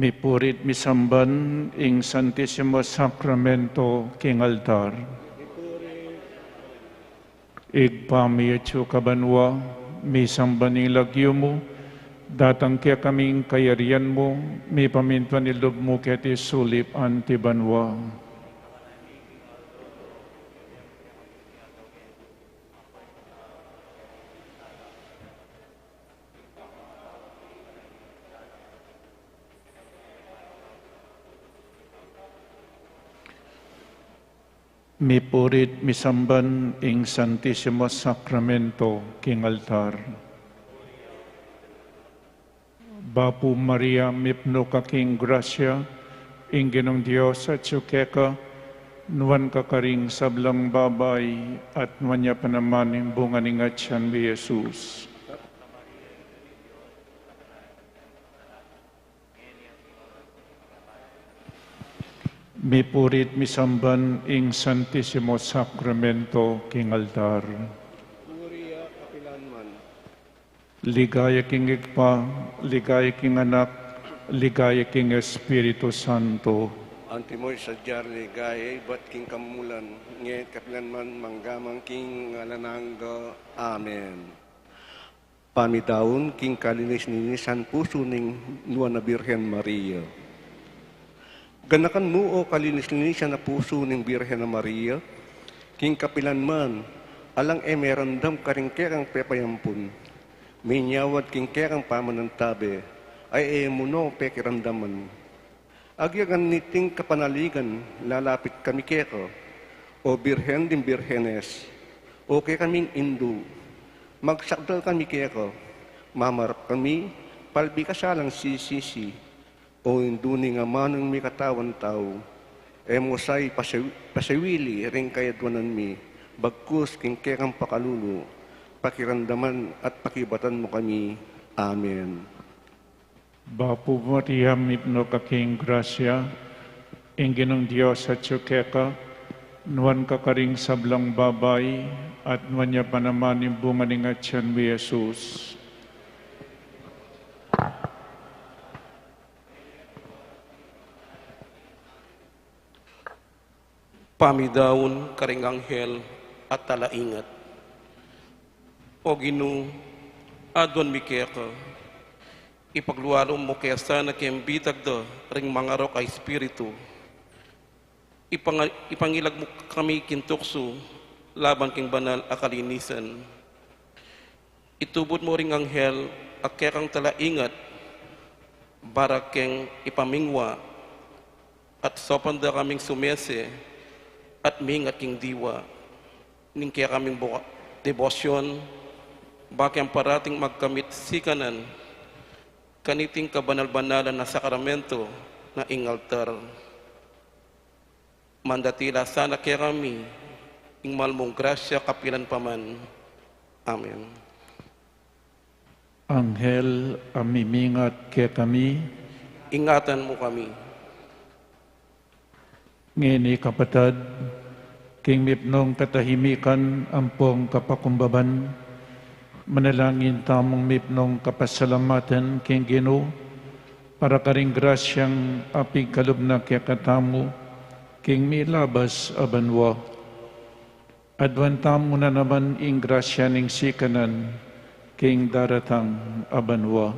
Mipurit misamban ing Santissimo Sacramento king altar. Igpami etyo kabanwa, misamban ing lagyo mo, datang kaya kaming kayarian mo, mi pamintuan ilob mo kaya sulip antibanwa. Mipurit misamban ing Santissimo Sacramento king altar. Bapu Maria mipno kaking grasya, ing Ginong Diyos at sukeka, nuwan kakaring sablang babay, at nuwan niya panaman ang bunga ni Ngatsan ni Jesus. Mipurit misamban ing Santissimo Sacramento king altar. Gloria kapilanman. Ligaya king igpa, ligaya king anak, ligaya king Espiritu Santo. Antimoy sa jarli gay, bat king kamulan, ngayet kapilanman manggamang king ngalanangga. Amen. Pamidaon king kalinis ni San Puso ning Nuana Birhen Maria. Ganakan mo o kalinis-linisan na puso ng Birhen na Maria, king kapilanman, alang merandam karingkerang pepayampun, minyawad king kerang pamanantabe, ay muno pekirandaman. Agyagan niting kapanaligan, lalapit kami keko, o Birhen din Birhenes, o kay kaming Indu, magsakdal kami keko, mamarap kami, palbi kasalang sisisi, o induni nga manang mi katawan tao, musay pasawili ring kayadwanan mi, bagkus king kerang pakalulu, pakirandaman at pakibatan mo kami. Amen. Bapu Maria mipno kaking grasya, ing Ginong Diyos at sukeka, nuwan kakaring sablang babay, at nuwan niya panaman ang bunga ni Ngatsan ni Jesus. Pamidaon karing anghel at talaingat. O Ginoo, adwan mi keka, ipagluwalom mo kaya sana kembitag do ring mangarok ay espiritu. Ipangilag mo kami kintukso, laban king banal akalinisan. Itubod mo ring anghel at kekang talaingat, barak keng ipamingwa, at sopanda kaming sumese, at mingat king diwa, ning kaya kaming debosyon, baki ang parating magkamit sikanan, kaniting kabanal-banalan na sakramento na ing altar. Mandatila sana kaya kami, ing malmong grasya kapilan paman. Amen. Anghel, amimingat kaya kami, Ingatan mo kami. ngini kapatad, king mipnong katahimikan, ampong kapakumbaban, manalangin tamong mipnong kapasalamatan, king Ginoo, para karing grasyang apig kalubna kaya katamu, king milabas abanwa. Adwan tamo na naman ing grasya ning sikanan, king daratang abanwa.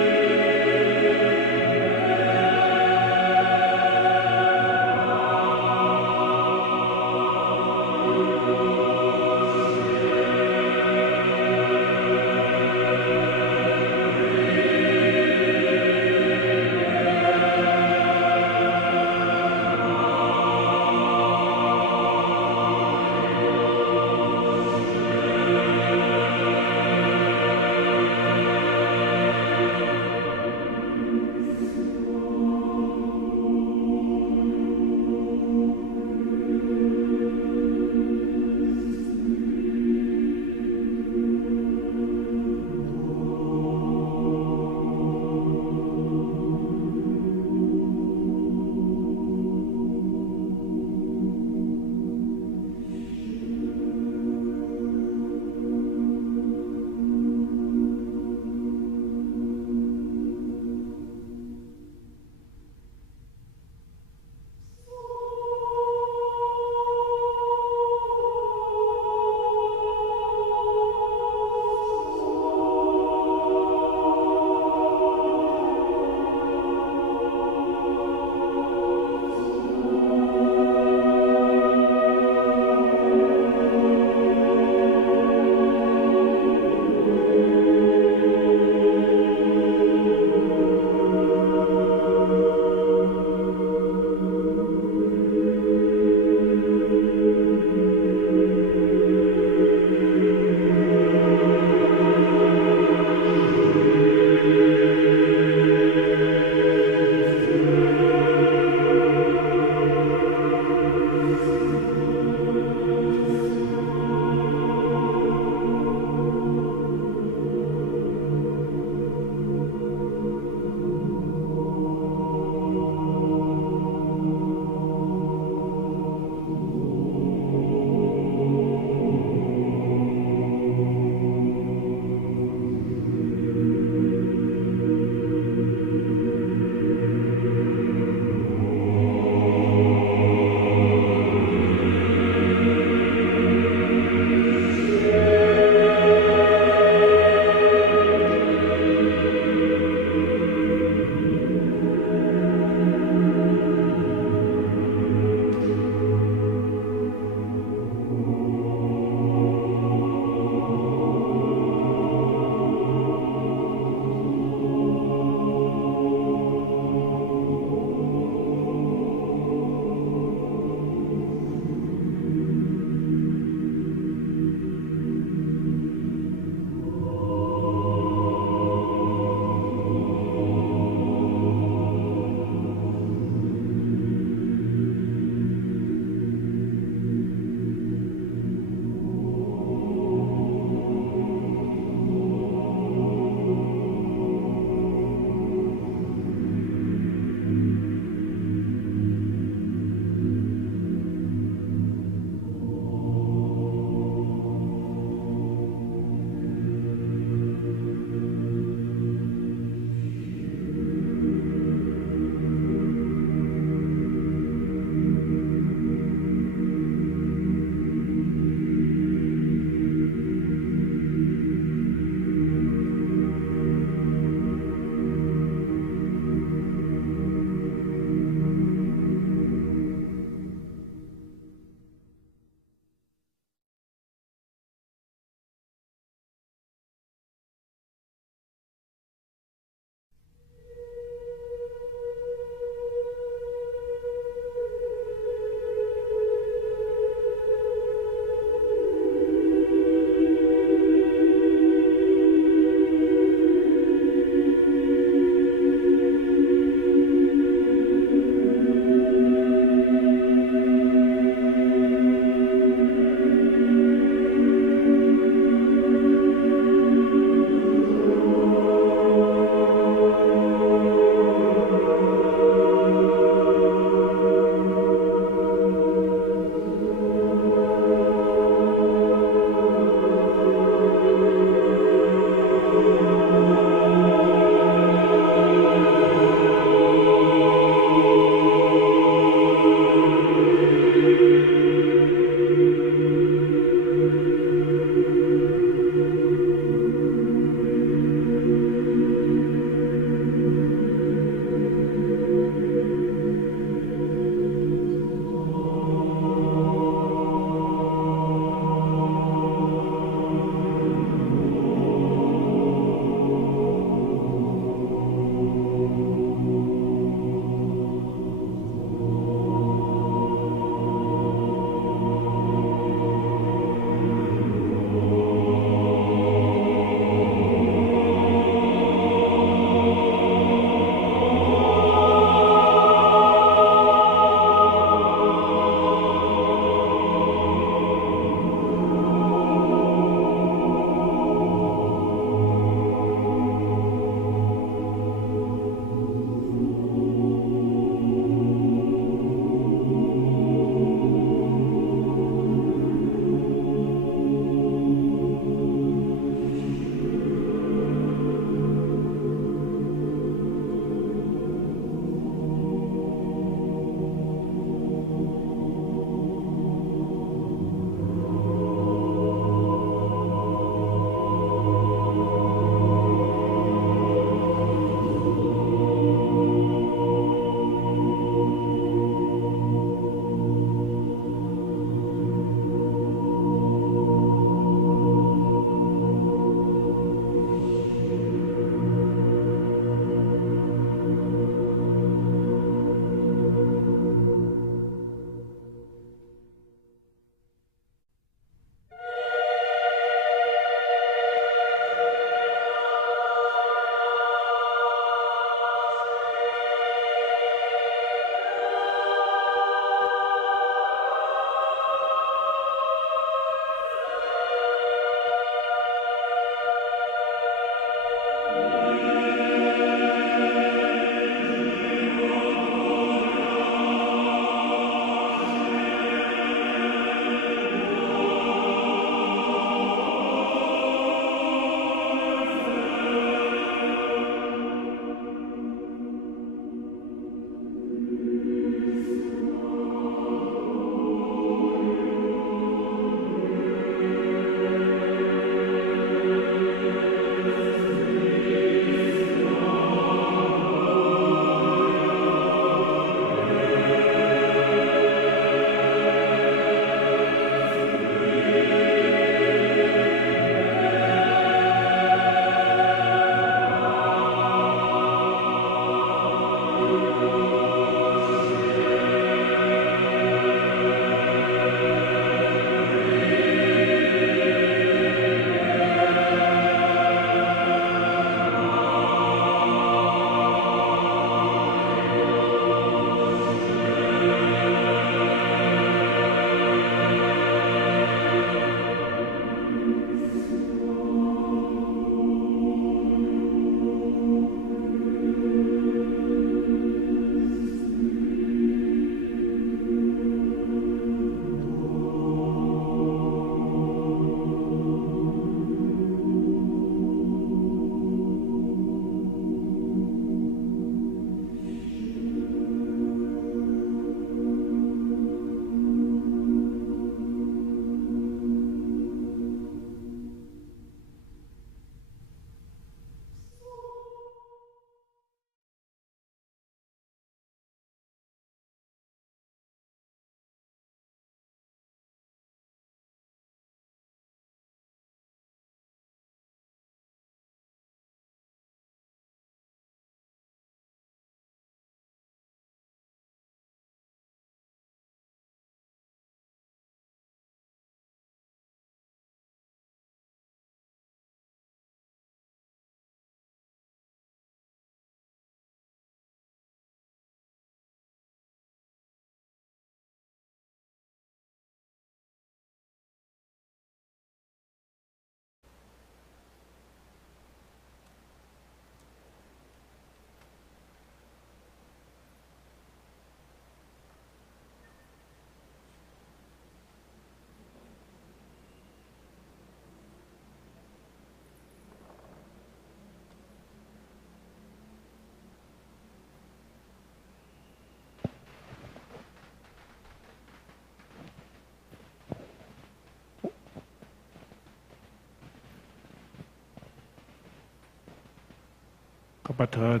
kapatid,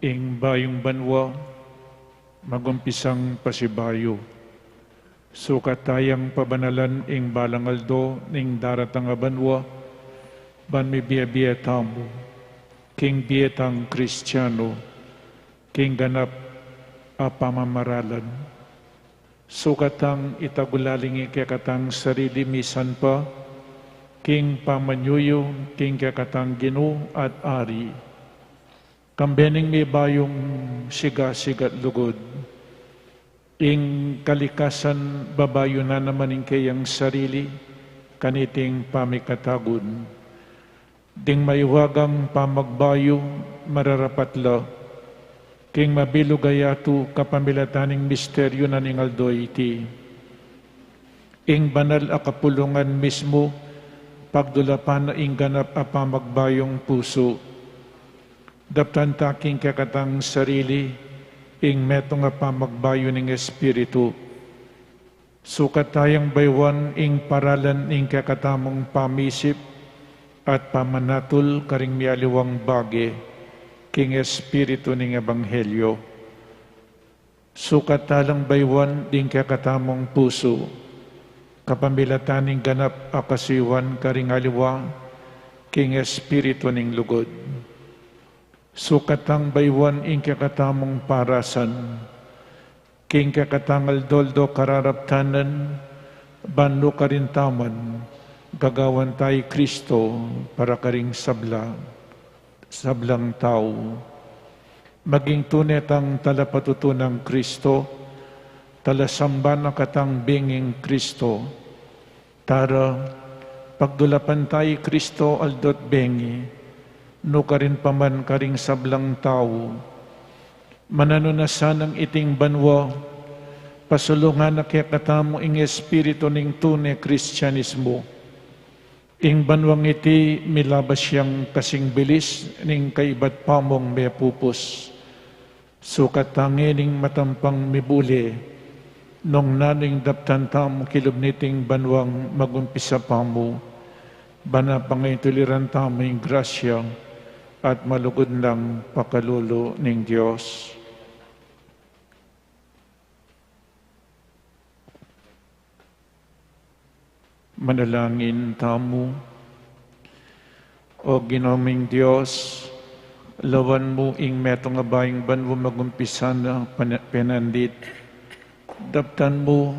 ing bayong banwa, magumpisang pasibayo. Sukat tayang pabanalan ing balangaldo ning daratang banwa, ban mi biya tamo, king biyetang Kristiyano, king ganap a pamamaralan. Sukatang itagulaling ikakatang sarili misan pa, king pamanyuyo, king kakatang Gino at ari. Kambening may bayong siga-sigat lugod. Ing kalikasan babayo na naman ing kayang sarili, kaniting pamikatagod. Ding mayuwagang pamagbayo, mararapatla, king mabilugayatu kapamilataning misteryo na ningaldo iti. Ing banal a kapulungan mismo, pagdulapan na ing ganap a pamagbayong puso. Daptan taking kakatang sarili, ing metong a pamagbayo ning Espiritu. Sukat tayang baywan ing paralan ing kakatamong pamisip at pamanatul karing mialiwang bage, king Espiritu ning Ebanghelyo. Sukat talang baywan ding kakatamong puso, kapamilataning ganap akasiwan karing aliwa, king Espiritu ning lugod. Sukatang baywan ing kakatamong parasan, king kakatangal doldo kararaptanan, banlo karintaman, gagawan tayo Kristo para karing sablang tao. Maging tunetang talapatutunang Kristo, talasamba na katang binging Kristo. Tara, pagdulapan tayo Kristo aldot bengi, no karin paman karing sablang tao. Mananunasan ang iting banwa, pasulungan na kaya katamo ing Espiritu ning tune Kristyanismo. Ing banwang iti milabas siyang kasing bilis ning kaibat pamong may pupus. Sukat tangining matampang mibuli, nung naning daptan tamo kilubniting banwang magumpisa pamo, bana pangituliran tamo ing grasya at malugod ng pakalulo ning Diyos. Manalangin tamo. O Ginoming Diyos, lawan mo ing metong abaying banwo magumpisa na penandit. Daptan mo,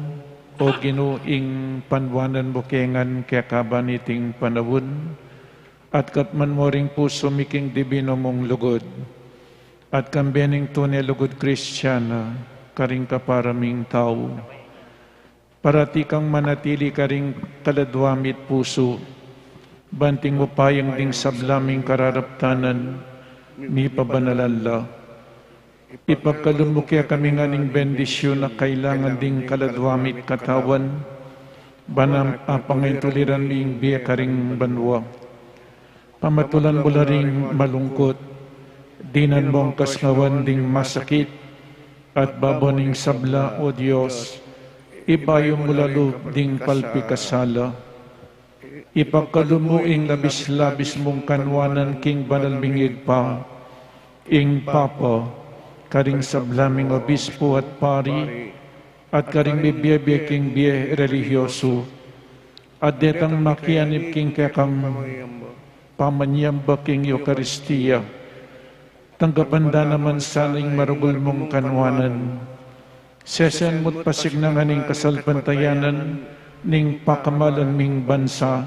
o Gino ing panwanan mo kengan kaya kabaniting panawon, at katman mo ring puso miking dibino mong lugod, at kambening tunay lugod Kristiyana, karing kaparaming tao. Parati kang manatili karing kaladwamit puso, banting mo payang ding sablaming kararaptanan, mi pabanalanla. Ipagkalumukya kami nga ning bendisyon na kailangan ding kaladwamit katawan, banam apangituliran ning biya karing banwa. Pamatulan mo ring malungkot, dinan mong kasngawan ding masakit, at baboning sabla, O Diyos, ibayong mo lalo ding palpikasala. Ipagkalumuing labis-labis mong kanwanan king banal bingig pa, ing Papa, karing sablaming obispo at pari, at karing bibiyabye king biye religyoso, at detang makianip king kakang pamanyamba king Eucharistia, tanggapanda naman saning marugol mong kanwanan, sesen mo't pasignangan ning kasalpantayanan, ning pakamalan ming bansa,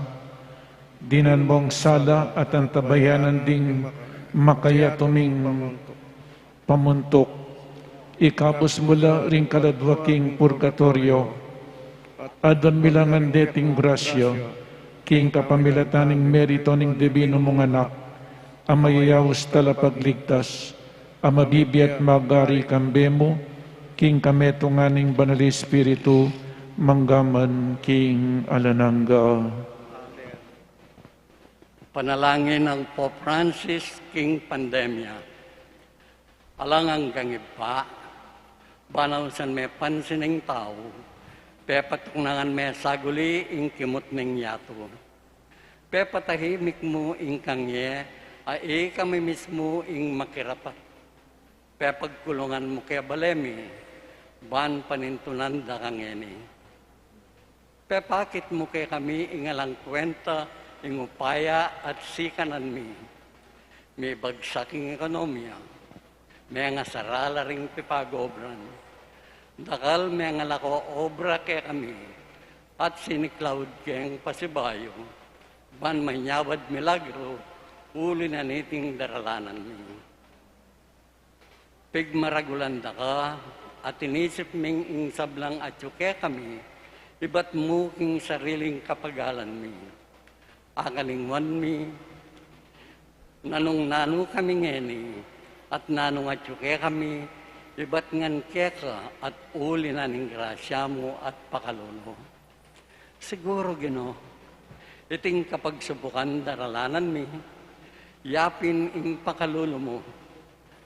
dinan mong sala at ang tabayanan ding makayatuming pamuntok, ikapos mula ring kaladwaking purgatorio, adon milangan deting grasya, king kapamilataning merito ning divino mong anak, ang mayayawos talapagligtas, ang mabibiyat magari kambemo, king kametunganing banal Espiritu, manggaman king alanangga. Panalangin ng Pope Francis king pandemya. Alangang gangipa, banaw san may pansining tao, pepatunangan may saguli ing kimot ning yato. Pepatahimik mo ing kangye, Ay kami mismo ing makirapat. Pepagkulungan mo kaya balemi, ban panintunan da kangeni. Pepakit mo kaya kami ingalang kwenta, ing upaya at sikanan mi. May bagsaking ekonomiya, may nga sarala ring pipagobran. Dakal may nga lako obra kaya kami, at siniklaud keng pasibayo, ban manyawad milagro, uli na niting daralanan mi. Pigmaragulan da ka, at inisip ming ing sablang atsuke kami, iba't mo king sariling kapagalan mi. Akalingwan mi, nanong kami ngeni, at nanong atsuke kami, iba't ngan keka at uli na ning grasya mo at pakaluno. Siguro gino, iting kapag subukan daralanan mi, yapin ing pakaluno mo,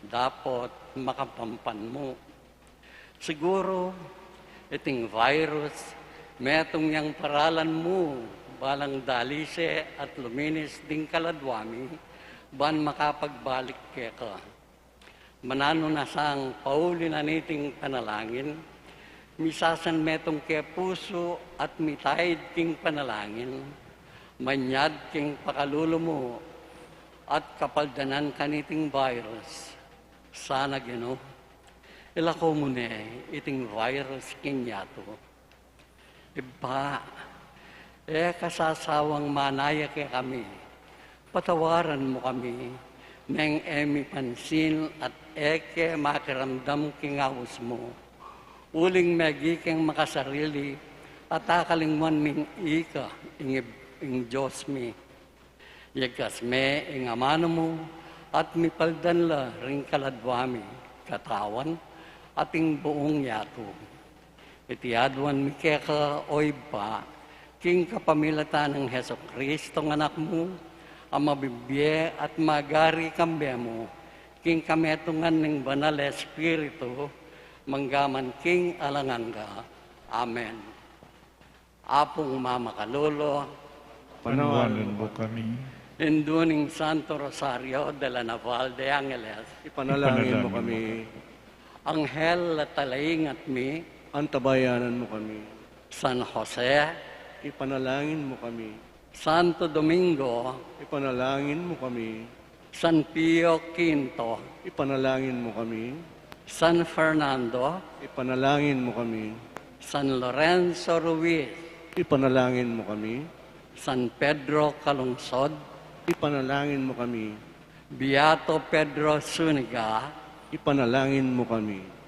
dapat makapampan mo. Siguro, iting virus, metong yang paralan mo, balang dalise at luminis ding kaladwami, ban makapagbalik ka. Manano na sang pauli na niting panalangin, misasan metong ke puso at mitayid king panalangin, manyad king pakalulo mo, at kapaldanan kaniting virus. Sana gino, ilako mo ne, iting virus king yato. Iba, kasasawang manaya kay kami, patawaran mo kami, neng emi pansin at eke makiramdam king awos mo. Uling megikeng makasarili, at akalingwan ming ika, ing Diyos mi. Yagas me, ing amano mo, at mipaldan la ring kaladwami, katawan, ating buong yato. Itiadwan mi keka oy ba, king kapamilatan ng Heso Kristo ng anak mo, ang mabibye at magari kambe mo, king kametungan ng banal Espiritu, manggaman king alanganga. Amen. Apong Mama Kalolo, Panawalan mo kami. Enduning Santo Rosario de la Naval de Angeles, Ipanalangin mo kami. Anghel at talaingat mi, Antabayanan mo kami. San Jose, Ipanalangin mo kami. Santo Domingo, Ipanalangin mo kami. San Pio V, Ipanalangin mo kami. San Fernando, Ipanalangin mo kami. San Lorenzo Ruiz, Ipanalangin mo kami. San Pedro Calungsod, Ipanalangin mo kami. Beato Pedro Zuniga, Ipanalangin mo kami.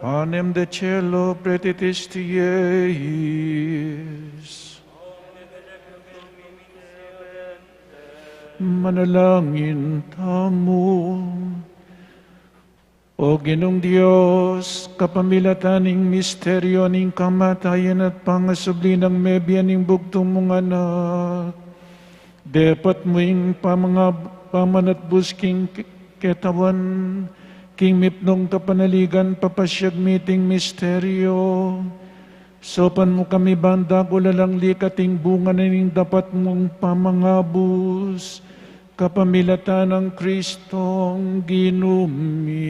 Panem de cielo pretitisti eis. Manalangin tamo. O Ginong Diyos, kapamilataning misteryo ning kamatayan at pangasubli ng mebya ning bugtong mong anak. Dapat mo yung pamanatbus king ketawan, king mipnong kapanaligan papasyag meeting misteryo. Sopan mo kami banda ko lalang likating bunga na ning dapat mong pamangabus. Kapamilatan ng Kristong ginumi.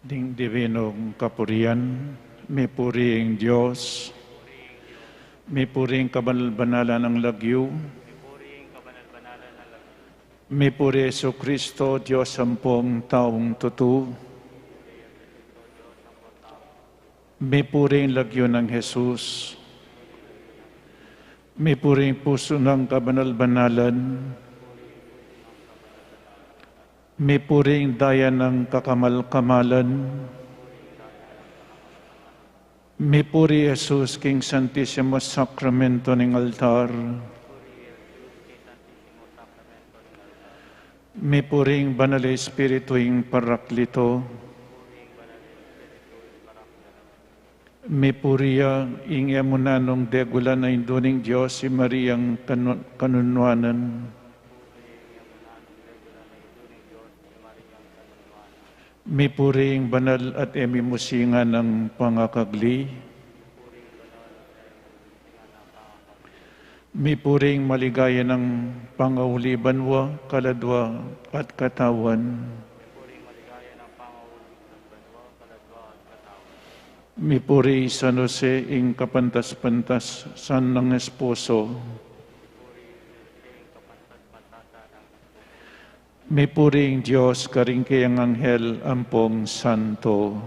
Ding divinong kapurian, may puring Diyos, may puring kabanal-banalan ng lagyo, may puri Yesu Kristo, Diyos sampung taong tutu, may puring lagyo ng Jesus, may puring puso ng kabanal-banalan, may puring daya ng kakamal-kamalan, may puri Jesus King Santissimo Sacramento ng altar, may puring Banal Espiritu ing Paraklito, may puriya ing emunanong degula na induning Diyos si Mariang kanunwanan, may puring banal at emimusingan ng pangakagli, may puring maligaya ng pangaulibanwa, kaladwa at katawan, may puri San Jose ing kapantas-pantas san ng esposo, may puring Diyos karingkayang anghel ampong santo.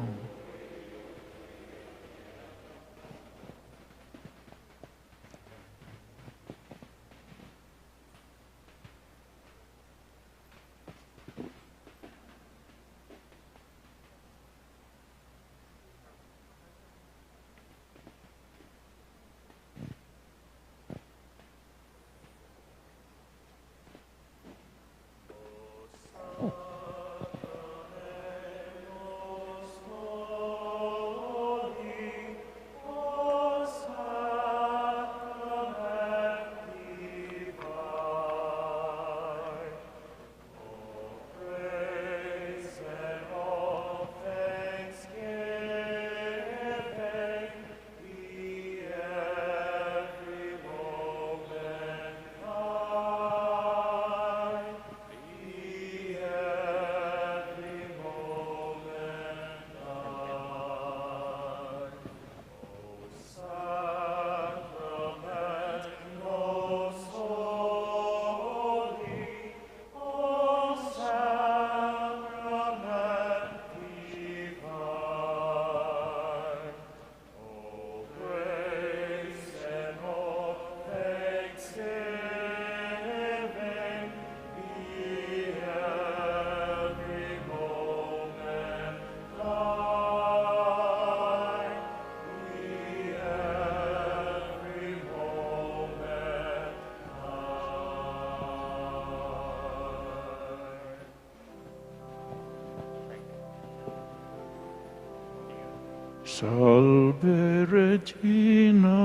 Salve Regina,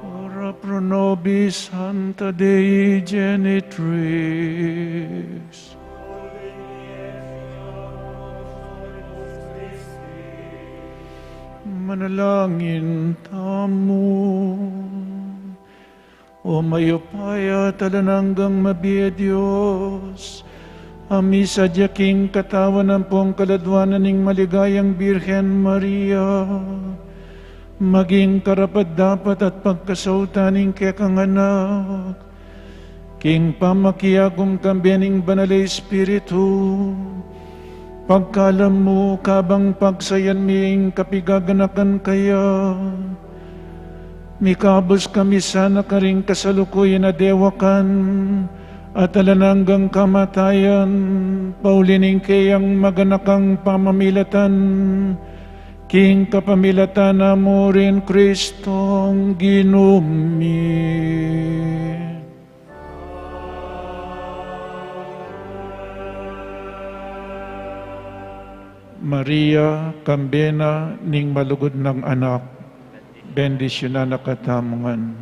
ora pro nobis Santa Dei Genitrix. Manalangin tamu, o mayupaya talananggang mabiya Diyos, ami sa diyaking katawan ng pong kaladwanan ng maligayang Birhen Maria, maging karapat-dapat at pagkasautaning kekang anak, king pamakiagum kambiyaning banal Espiritu, pagkalam mo kabang pagsayan ming kapigaganakan kaya, mikabos kami sana karing kasalukuyan na dewakan, at alananggang kamatayan, paulining kayang maganakang pamamilatan, king kapamilatan na mo rin Kristong ginumi. Maria, kambena ning malugod ng anak, bendisyon na nakatamungan.